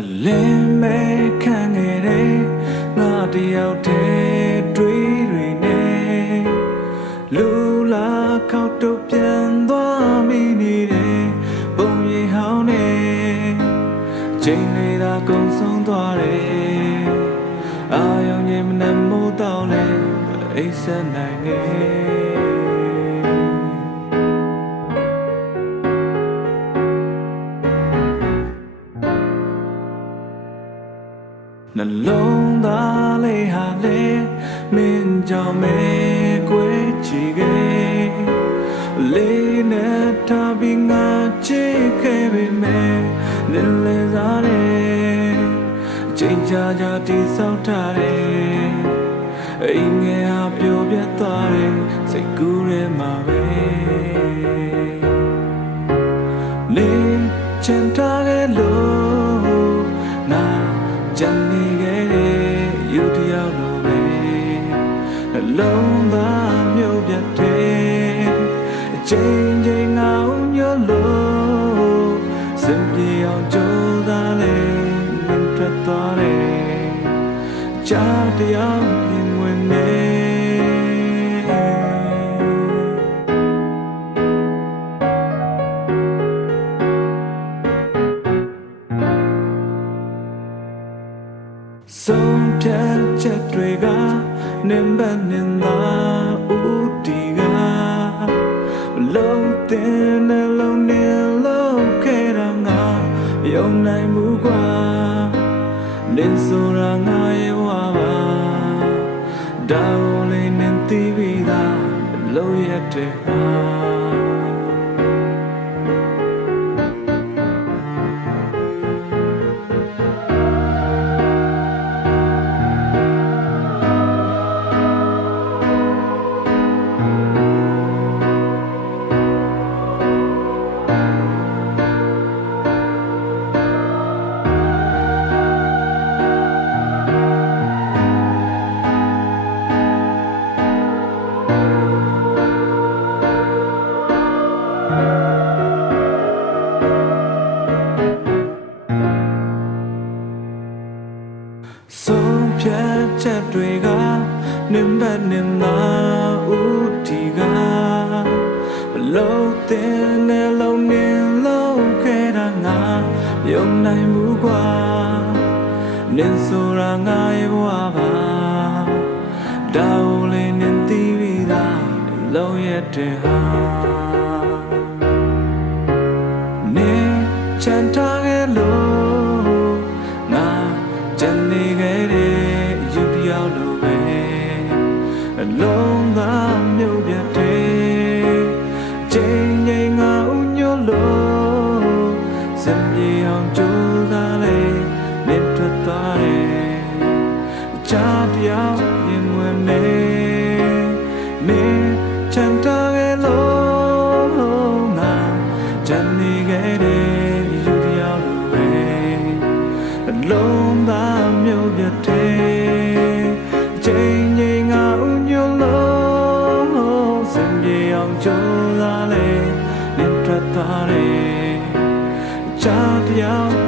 အလင်းမဲ့ခံခဲ့တဲ့ငါတယောက်တည်းတွေးတွေနဲ့လူလာခောက်တော့ပြန်သွားမိနေတဲ့ပုံရိပ်ဟောင်းနဲ့ချိန်လေးသာ ကုန်ဆုံးသွားတယ်အာယုံရင်မနှမိုးတော့လဲအိပ်ဆက်နိုင်နေနှလုံးသားလေးဟာလေမင်းကြောင့်မဲကွယ်ချီခဲ့လေးနဲ့ထားပြီးငါချစ်ခဲ့ပေမဲ့နင်လဲစားတယ်အ ချိန်ကြာကြာတိဆောက်ထားတယ်အိမ်ငယ်ဟာပျော်ပြတ်သွားတယ်စိတ်ကူးထဲမှာပဲနေချင်ထားခဲ့လို့နာကြံနေခဲ့တဲ့ယူတယောက်လိုပဲနှလုံးသားမြို့ပြတ်တဲ့အချိန်ချင်းငါ့ ကြားတရားမြင်ဝင်နေဆုံးဖြတ်ချက်တွေကနင်ဘက်နင်သာဦးတီကလုံးတင်နဲ့လုံးနေလုံးခဲ့တာငါမယုံနိုင်ဘူးကွာ နင်ဆိုတာငါရဲ့ဝါပါဒါကိုလေးနင်သိပြီးသားလုံးရတဲ့ဟာ တွေကနင်ဘက်နင်သာဦးတီကမလို့တဲ့နဲ့လုံးနေလုံးခဲ့တာငါယုံနိုင်ဘူးကွာနင်ဆိုတာငါရဲ့ဘဝပါဒါကိုလေးနင်သိပြီးသားလုံးရတဲ့ဟာနေချန်ထားခဲ့လို့ငါကြံနေခဲ့ shot down